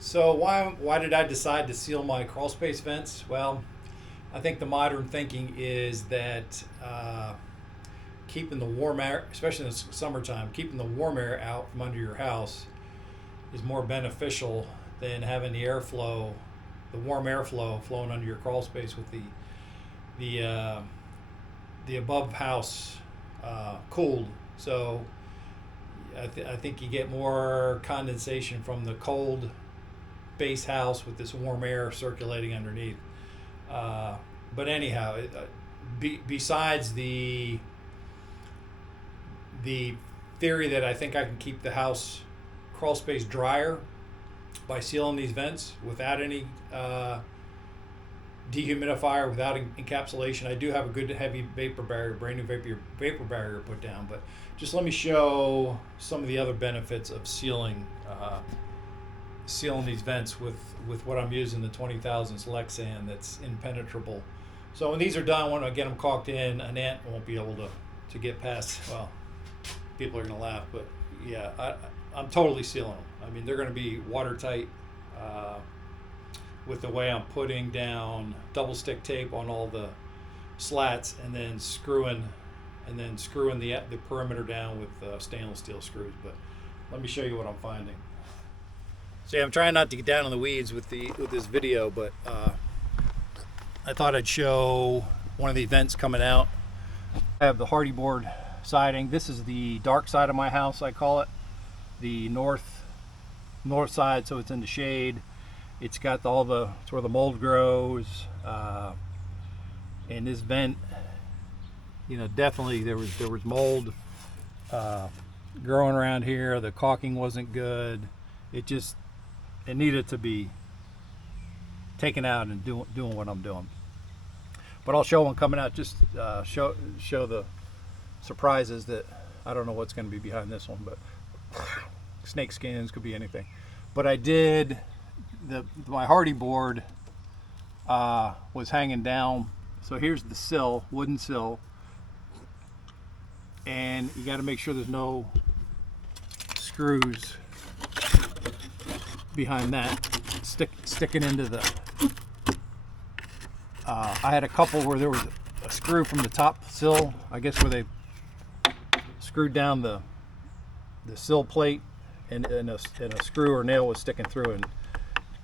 So why did I decide to seal my crawl space vents? Well, I think the modern thinking is that keeping the warm air, especially in the summertime, keeping the warm air out from under your house is more beneficial than having the warm airflow flowing under your crawl space with the uh, the above house cooled. So I think you get more condensation from the cold base house with this warm air circulating underneath. Uh, but anyhow, besides the theory that I think I can keep the house crawl space drier by sealing these vents without any dehumidifier, without encapsulation. I do have a good heavy vapor barrier, brand new vapor barrier put down. But just let me show some of the other benefits of sealing these vents with what I'm using, the 20,000s Lexan that's impenetrable. So when these are done, when I get them caulked in, an ant won't be able to get past. Well, people are going to laugh, but yeah, I'm totally sealing them. I mean, they're going to be watertight with the way I'm putting down double stick tape on all the slats and then screwing the perimeter down with stainless steel screws. But let me show you what I'm finding. See, I'm trying not to get down in the weeds with this video, but I thought I'd show one of the vents coming out. I have the hardy board siding. This is the dark side of my house, I call it, the north side, so it's in the shade. It's got it's where the mold grows, and this vent, definitely there was mold growing around here. The caulking wasn't good. It needed to be taken out and doing what I'm doing. But I'll show one coming out. Just show the surprises that I don't know what's going to be behind this one, but snake skins, could be anything. But I did my hardy board was hanging down. So here's the sill, wooden sill, and you got to make sure there's no screws behind that sticking into the I had a couple where there was a screw from the top sill, I guess, where they screwed down the sill plate, and a screw or nail was sticking through and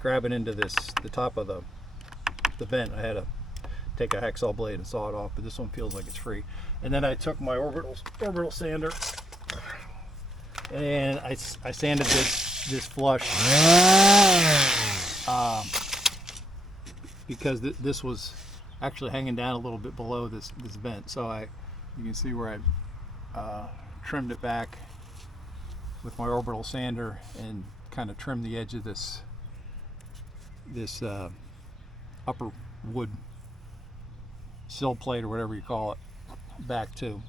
grabbing into the top of the vent. I had to take a hacksaw blade and saw it off, but this one feels like it's free. And then I took my orbital sander and I sanded this flush because this was actually hanging down a little bit below this vent. So you can see where I trimmed it back with my orbital sander and kind of trimmed the edge of this upper wood sill plate or whatever you call it back too.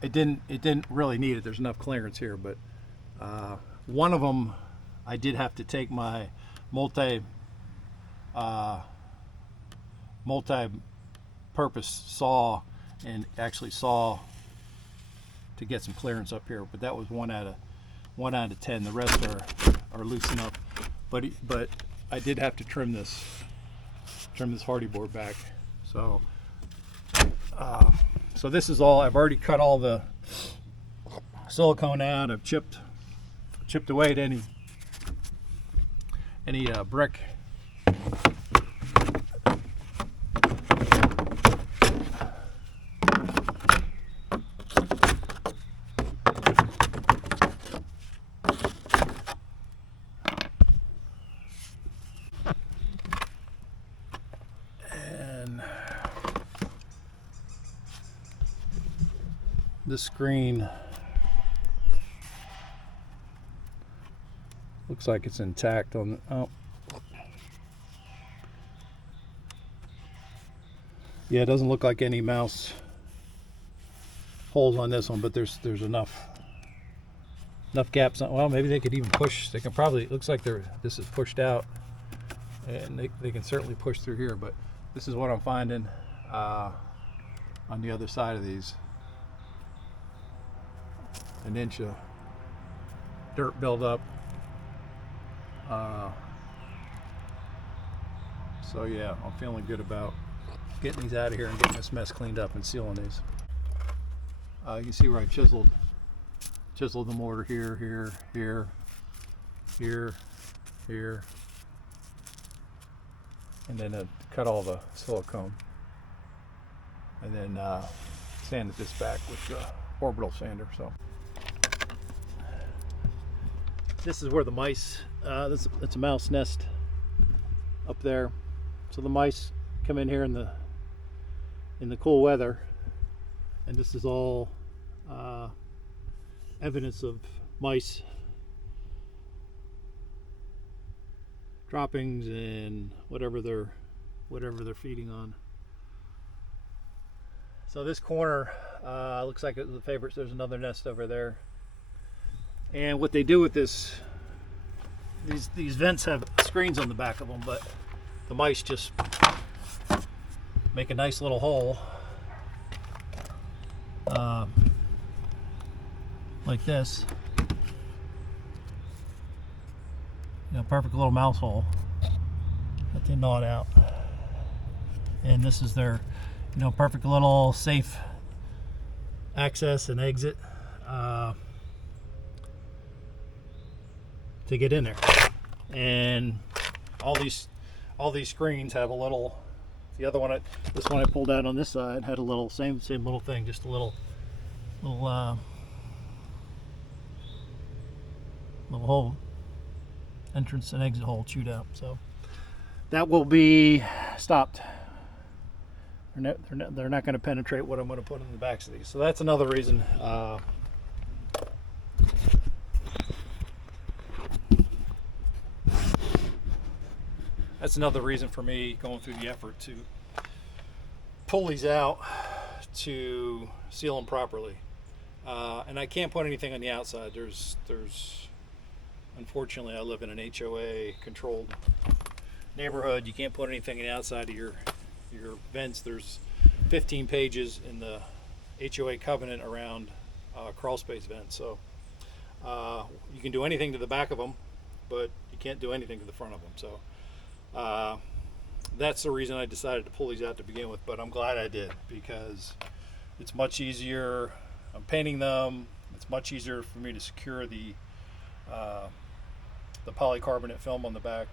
It didn't really need it. There's enough clearance here, but one of them I did have to take my multi-purpose saw and actually saw to get some clearance up here. But that was one out of 10. The rest are loose enough. But I did have to trim this hardy board back. So this is all. I've already cut all the silicone out. I've chipped away at any brick. This screen looks like it's intact on yeah, it doesn't look like any mouse holes on this one, but there's enough gaps on. Well, maybe they could even push. They can probably, it looks like this is pushed out, and they can certainly push through here. But this is what I'm finding on the other side of these. An inch of dirt buildup So yeah, I'm feeling good about getting these out of here and getting this mess cleaned up and sealing these. You can see where I chiseled the mortar here, here, and then cut all the silicone, and then sanded this back with the orbital sander. So this is where the mice. It's a mouse nest up there. So the mice come in here in the cool weather, and this is all evidence of mice droppings and whatever they're feeding on. So this corner looks like it's the favorites. There's another nest over there, and what they do with this, these vents have screens on the back of them, but the mice just make a nice little hole like this. Perfect little mouse hole that they gnaw it out. And this is their, perfect little safe access and exit to get in there. And all these screens have a little. The other one, this one I pulled out on this side had a little same little thing, just a little hole, entrance and exit hole chewed out. So that will be stopped. They're not going to penetrate what I'm going to put in the backs of these. So that's another reason. That's another reason for me going through the effort to pull these out to seal them properly. And I can't put anything on the outside. There's unfortunately, I live in an HOA controlled neighborhood. You can't put anything on the outside of your vents. There's 15 pages in the HOA covenant around crawl space vents. So you can do anything to the back of them, but you can't do anything to the front of them. So that's the reason I decided to pull these out to begin with, but I'm glad I did, because it's much easier. I'm painting them. It's much easier for me to secure the polycarbonate film on the back,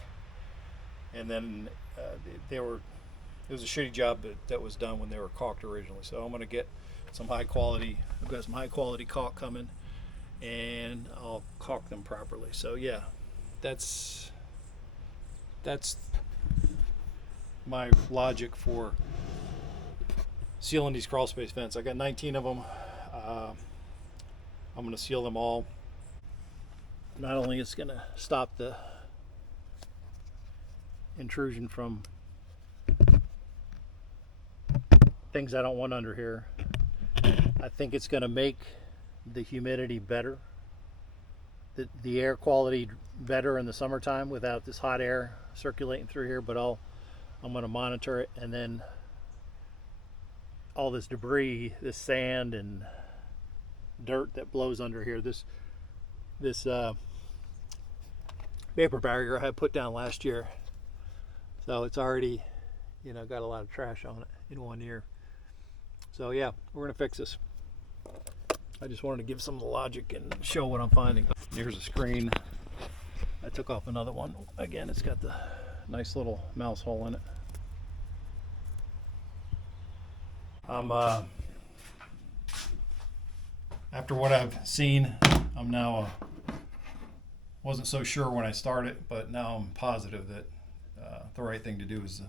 and then it was a shitty job that was done when they were caulked originally. So I'm going to get some high quality. I've got some high quality caulk coming, and I'll caulk them properly. So yeah, that's my logic for sealing these crawl space vents. I got 19 of them. I'm going to seal them all. Not only is it going to stop the intrusion from things I don't want under here, I think it's going to make the humidity better, the air quality better in the summertime without this hot air circulating through here. But I'm going to monitor it, and then all this debris, this sand and dirt that blows under here, this vapor barrier I had put down last year, so it's already got a lot of trash on it in one year. So yeah, we're gonna fix this. I just wanted to give some of the logic and show what I'm finding. Here's a screen. I took off another one. Again, it's got the nice little mouse hole in it. After what I've seen, I'm now wasn't so sure when I started, but now I'm positive that the right thing to do is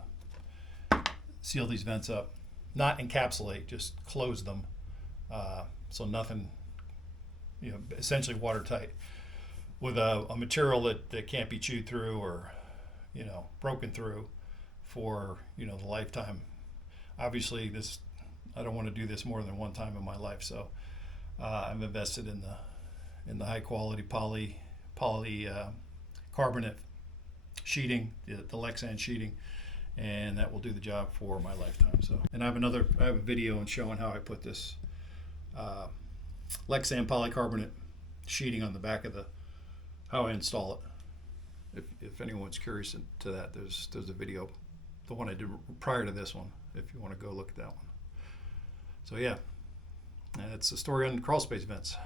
seal these vents up. Not encapsulate, just close them, so nothing, essentially watertight, with a material that can't be chewed through or broken through for the lifetime. Obviously, I don't want to do this more than one time in my life, so I'm invested in the high quality polycarbonate sheeting, the Lexan sheeting, and that will do the job for my lifetime. So, and I have a video showing how I put this Lexan polycarbonate sheeting on the back of how I install it. If anyone's curious to that, there's a video, the one I did prior to this one, if you want to go look at that one. So yeah, that's the story on crawl space vents.